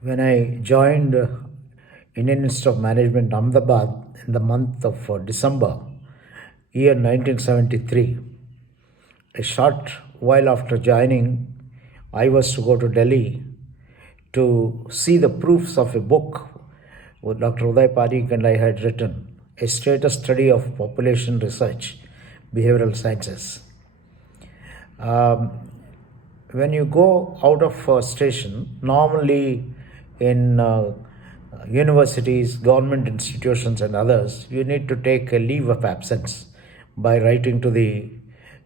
When I joined Indian Institute of Management, Ahmedabad, in the month of December, year 1973, a short while after joining, I was to go to Delhi to see the proofs of a book what Dr. Uday Parikh and I had written, a status study of population research, behavioral sciences. Um, when you go out of a station, normally in universities, government institutions, and others, you need to take a leave of absence by writing to the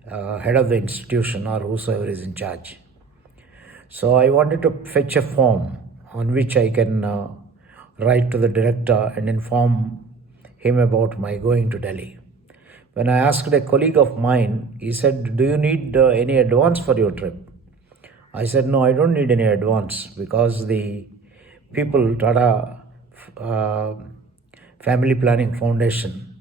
head of the institution or whosoever is in charge. So I wanted to fetch a form on which I can write to the director and inform him about my going to Delhi. When I asked a colleague of mine, he said, "Do you need any advance for your trip?" I said, "No, I don't need any advance because the people, Tata uh, Family Planning Foundation,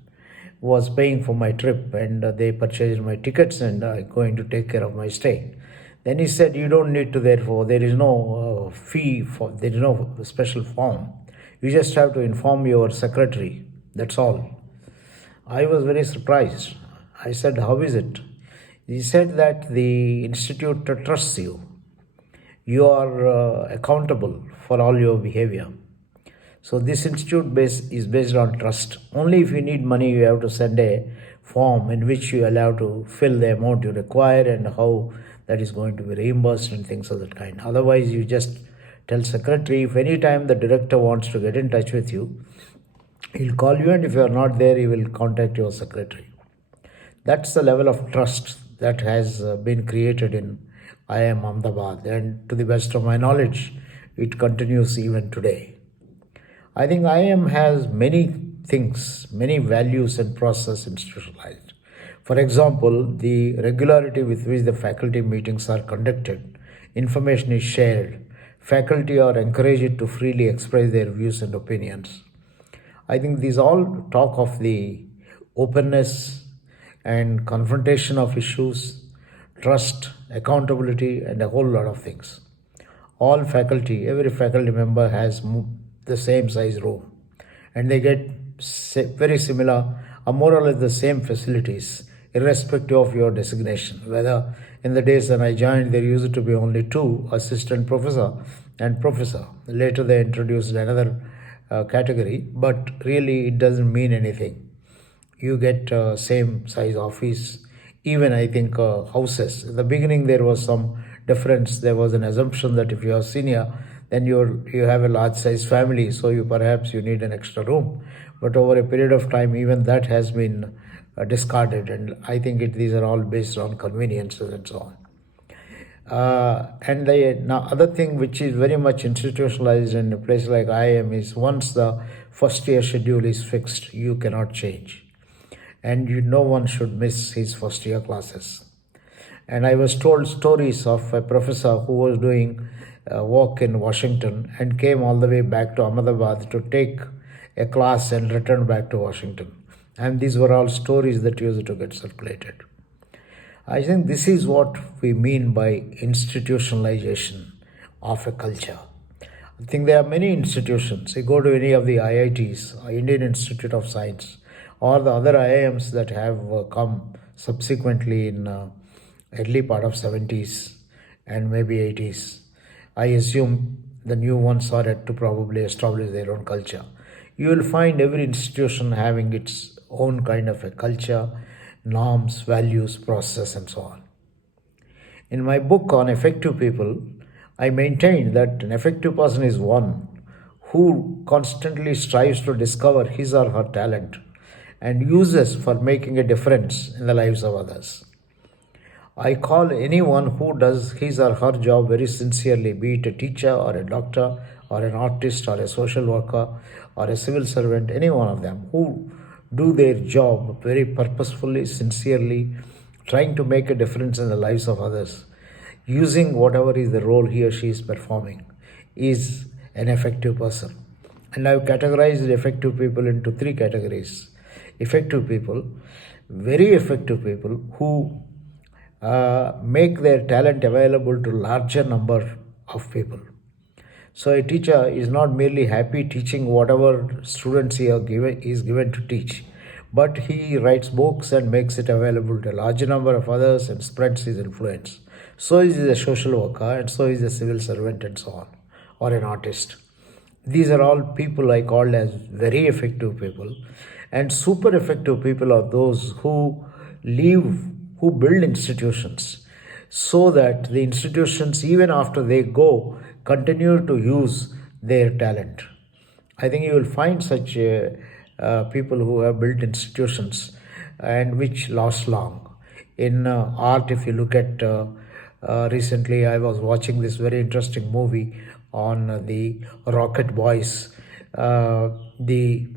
was paying for my trip and they purchased my tickets and are going to take care of my stay." Then he said, "You don't need to, therefore, there is no fee, there is no special form. You just have to inform your secretary, that's all." I was very surprised. I said, "How is it?" He said that the institute trusts you. You are accountable for all your behavior. So this institute is based on trust. Only if you need money, you have to send a form in which you allow to fill the amount you require and how that is going to be reimbursed and things of that kind. Otherwise, you just tell secretary, if any time the director wants to get in touch with you, he'll call you, and if you are not there, he will contact your secretary. That's the level of trust that has been created in IIM Ahmedabad, and to the best of my knowledge, it continues even today. I think IIM has many things, many values and process institutionalized. For example, the regularity with which the faculty meetings are conducted, information is shared, faculty are encouraged to freely express their views and opinions. I think these all talk of the openness and confrontation of issues, trust, accountability, and a whole lot of things. All faculty, every faculty member has the same size room, and they get very similar or more or less the same facilities, irrespective of your designation. Whether in the days when I joined, there used to be only two, assistant professor and professor. Later, they introduced another category, but really it doesn't mean anything. You get same size office, even I think houses. In the beginning, there was some difference. There was an assumption that if you are senior, then you have a large size family, so you need an extra room. But over a period of time, even that has been discarded, and I think these are all based on conveniences and so on. And the now other thing which is very much institutionalized in a place like IIM is once the first year schedule is fixed, you cannot change, and no one should miss his first year classes. And I was told stories of a professor who was doing work in Washington and came all the way back to Ahmedabad to take a class and return back to Washington. And these were all stories that used to get circulated. I think this is what we mean by institutionalization of a culture. I think there are many institutions. You go to any of the IITs, Indian Institute of Science, or the other IIMs that have come subsequently in early part of 70s and maybe 80s. I assume the new ones are yet to probably establish their own culture. You will find every institution having its own kind of a culture, norms, values, process, and so on. In my book on effective people, I maintain that an effective person is one who constantly strives to discover his or her talent and uses for making a difference in the lives of others. I call anyone who does his or her job very sincerely, be it a teacher or a doctor or an artist or a social worker or a civil servant, any one of them who do their job very purposefully, sincerely, trying to make a difference in the lives of others, using whatever is the role he or she is performing, is an effective person. And I've categorized effective people into three categories. Effective people, very effective people who make their talent available to larger number of people. So a teacher is not merely happy teaching whatever students is given to teach, but he writes books and makes it available to a larger number of others and spreads his influence. So is a social worker, and so is a civil servant, and so on, or an artist. These are all people I called as very effective people. And super effective people are those who live, who build institutions so that the institutions, even after they go, continue to use their talent. I think you will find such people who have built institutions and which last long. In art, if you look at recently, I was watching this very interesting movie on the Rocket Boys, uh, the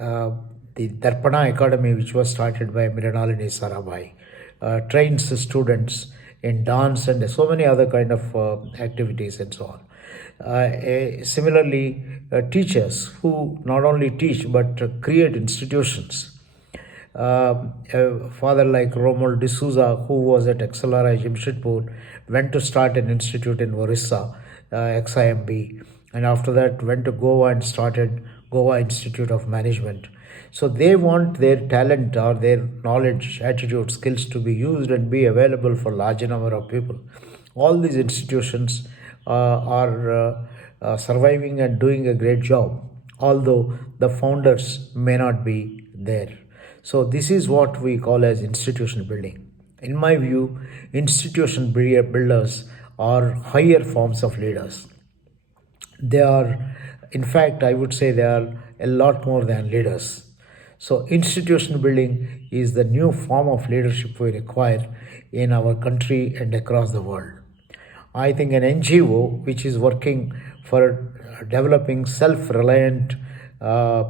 uh, the Darpana Academy, which was started by Mrinalini Sarabhai, trains the students in dance and so many other kind of activities and so on. Similarly, teachers who not only teach but create institutions. A father like Romuald D'Souza, who was at XLRI Jamshedpur, went to start an institute in Orissa, XIMB, and after that went to Goa and started Goa Institute of Management. So they want their talent or their knowledge, attitude, skills to be used and be available for larger number of people. All these institutions are surviving and doing a great job, although the founders may not be there. So this is what we call as institution building. In my view, institution builders are higher forms of leaders. They are, in fact, I would say they are a lot more than leaders. So institution building is the new form of leadership we require in our country and across the world. I think an NGO which is working for developing self-reliant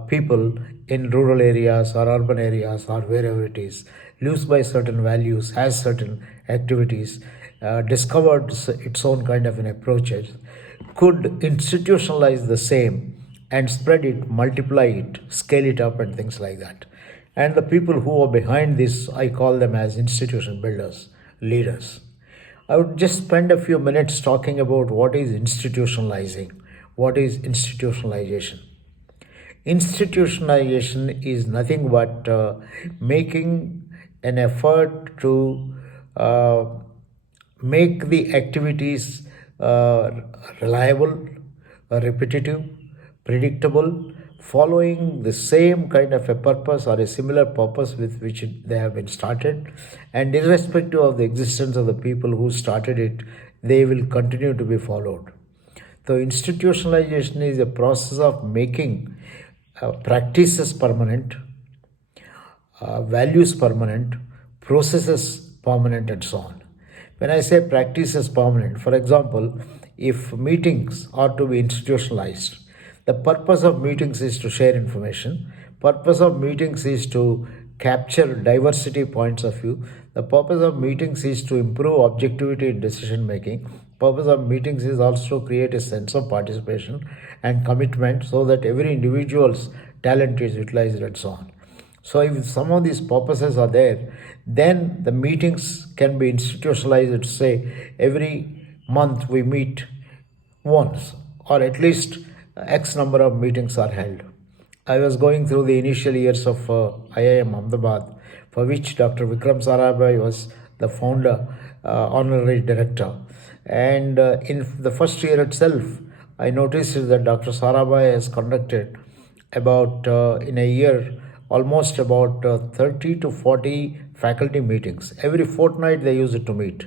people in rural areas or urban areas or wherever it is, lives by certain values, has certain activities, discovered its own kind of an approaches, could institutionalize the same and spread it, multiply it, scale it up, and things like that. And the people who are behind this, I call them as institution builders, leaders. I would just spend a few minutes talking about what is institutionalizing, what is institutionalization. Institutionalization is nothing but making an effort to uh, make the activities reliable, repetitive, predictable, following the same kind of a purpose or a similar purpose with which they have been started, and irrespective of the existence of the people who started it, they will continue to be followed. So institutionalization is a process of making practices permanent, values permanent, processes permanent, and so on. When I say practices permanent, for example, if meetings are to be institutionalized, the purpose of meetings is to share information. Purpose of meetings is to capture diversity points of view. The purpose of meetings is to improve objectivity in decision making. Purpose of meetings is also to create a sense of participation and commitment so that every individual's talent is utilized and so on. So if some of these purposes are there, then the meetings can be institutionalized. Say every month we meet once, or at least X number of meetings are held. I was going through the initial years of IIM Ahmedabad, for which Dr. Vikram Sarabhai was the founder, honorary director. And in the first year itself, I noticed that Dr. Sarabhai has conducted about in a year almost about 30 to 40 faculty meetings. Every fortnight they used to meet.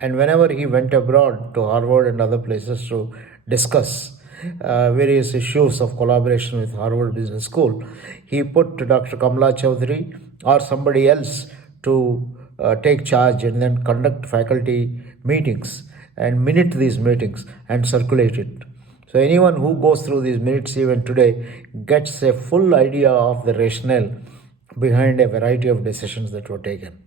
And whenever he went abroad to Harvard and other places to discuss various issues of collaboration with Harvard Business School, he put Dr. Kamla Chaudhary or somebody else to take charge and then conduct faculty meetings and minute these meetings and circulate it. So anyone who goes through these minutes even today gets a full idea of the rationale behind a variety of decisions that were taken.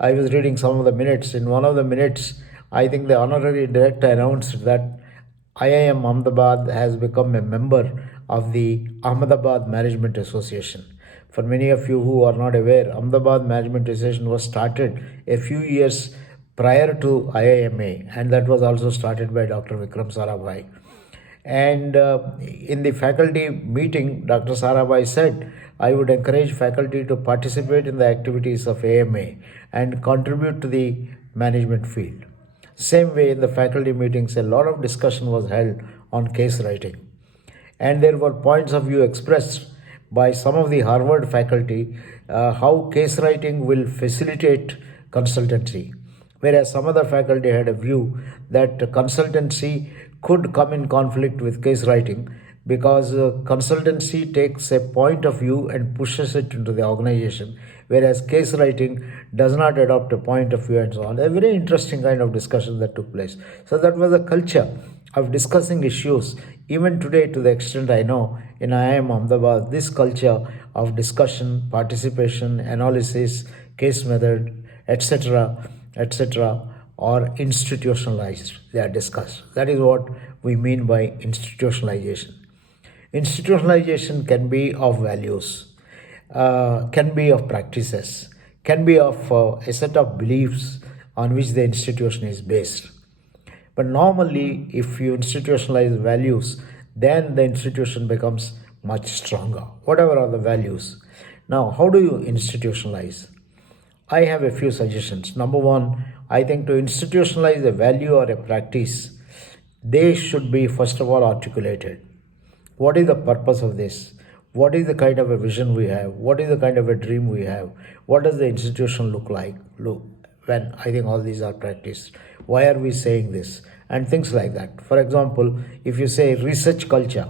I was reading some of the minutes. In one of the minutes, I think the honorary director announced that IIM Ahmedabad has become a member of the Ahmedabad Management Association. For many of you who are not aware, Ahmedabad Management Association was started a few years prior to IIMA, and that was also started by Dr. Vikram Sarabhai. And in the faculty meeting, Dr. Sarabhai said, I would encourage faculty to participate in the activities of AMA and contribute to the management field. Same way, in the faculty meetings, a lot of discussion was held on case writing. And there were points of view expressed by some of the Harvard faculty how case writing will facilitate consultancy, whereas some other faculty had a view that consultancy could come in conflict with case writing because consultancy takes a point of view and pushes it into the organization, whereas case writing does not adopt a point of view and so on. A very interesting kind of discussion that took place. So that was a culture of discussing issues. Even today, to the extent I know, in IIM Ahmedabad, this culture of discussion, participation, analysis, case method, etc., are institutionalized. They are discussed. That is what we mean by institutionalization. Institutionalization can be of values, can be of practices, can be of a set of beliefs on which the institution is based. But normally, if you institutionalize values, then the institution becomes much stronger. Whatever are the values. Now, how do you institutionalize? I have a few suggestions. Number one, I think to institutionalize a value or a practice, they should be first of all articulated. What is the purpose of this? What is the kind of a vision we have? What is the kind of a dream we have? What does the institution look like? Look, when I think all these are practiced. Why are we saying this? And things like that. For example, if you say research culture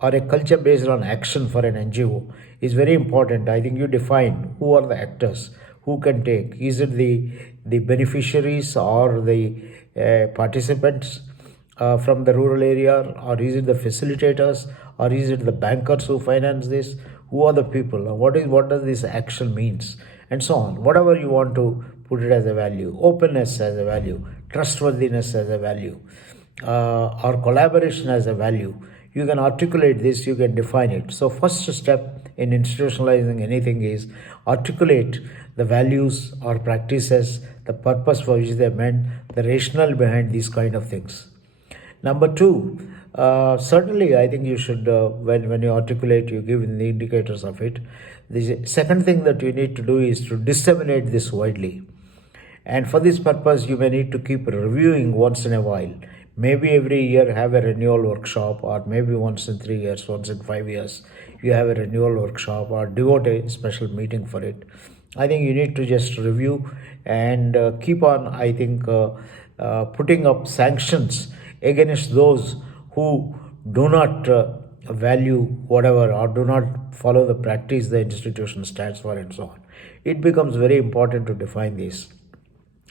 or a culture based on action for an NGO is very important. I think you define who are the actors, who can take. Is it the beneficiaries or the participants from the rural area, or is it the facilitators, or is it the bankers who finance this? Who are the people? What does this action means? And so on. Whatever you want to put it as a value, openness as a value, trustworthiness as a value, or collaboration as a value. You can articulate this, you can define it. So first step in institutionalizing anything is articulate the values or practices, the purpose for which they're meant, the rationale behind these kind of things. Number two, certainly I think you should, when you articulate, you give the indicators of it. The second thing that you need to do is to disseminate this widely. And for this purpose, you may need to keep reviewing once in a while. Maybe every year have a renewal workshop, or maybe once in 3 years, once in 5 years, you have a renewal workshop or devote a special meeting for it. I think you need to just review and keep on, I think, putting up sanctions against those who do not value whatever or do not follow the practice the institution stands for and so on. It becomes very important to define this.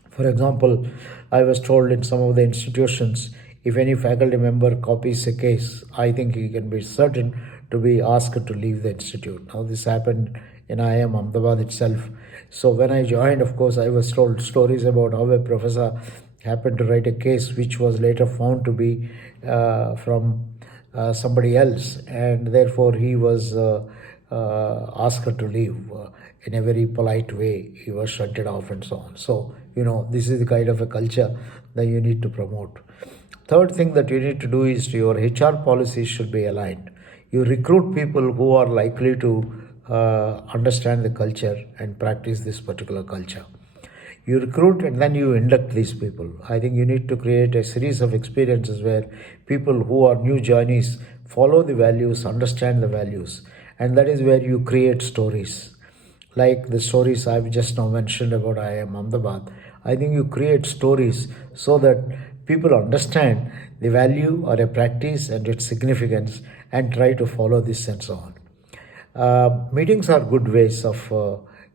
For example, I was told in some of the institutions, if any faculty member copies a case, I think he can be certain to be asked to leave the institute. Now, this happened in IIM Ahmedabad itself. So when I joined, of course, I was told stories about how a professor happened to write a case which was later found to be from somebody else, and therefore he was asked to leave in a very polite way. He was shunted off and so on. So, this is the kind of a culture that you need to promote. Third thing that you need to do is your HR policies should be aligned. You recruit people who are likely to understand the culture and practice this particular culture. You recruit and then you induct these people. I think you need to create a series of experiences where people who are new joinees follow the values, understand the values, and that is where you create stories. Like the stories I've just now mentioned about IIM Ahmedabad, I think you create stories so that people understand the value or a practice and its significance and try to follow this and so on. Meetings are good ways of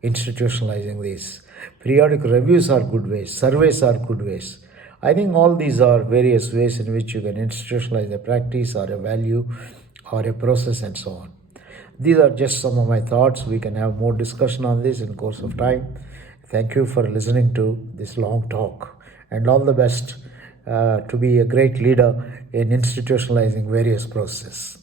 institutionalizing this. Periodic reviews are good ways. Surveys are good ways. I think all these are various ways in which you can institutionalize a practice or a value or a process and so on. These are just some of my thoughts. We can have more discussion on this in course of time. Thank you for listening to this long talk, and all the best to be a great leader in institutionalizing various processes.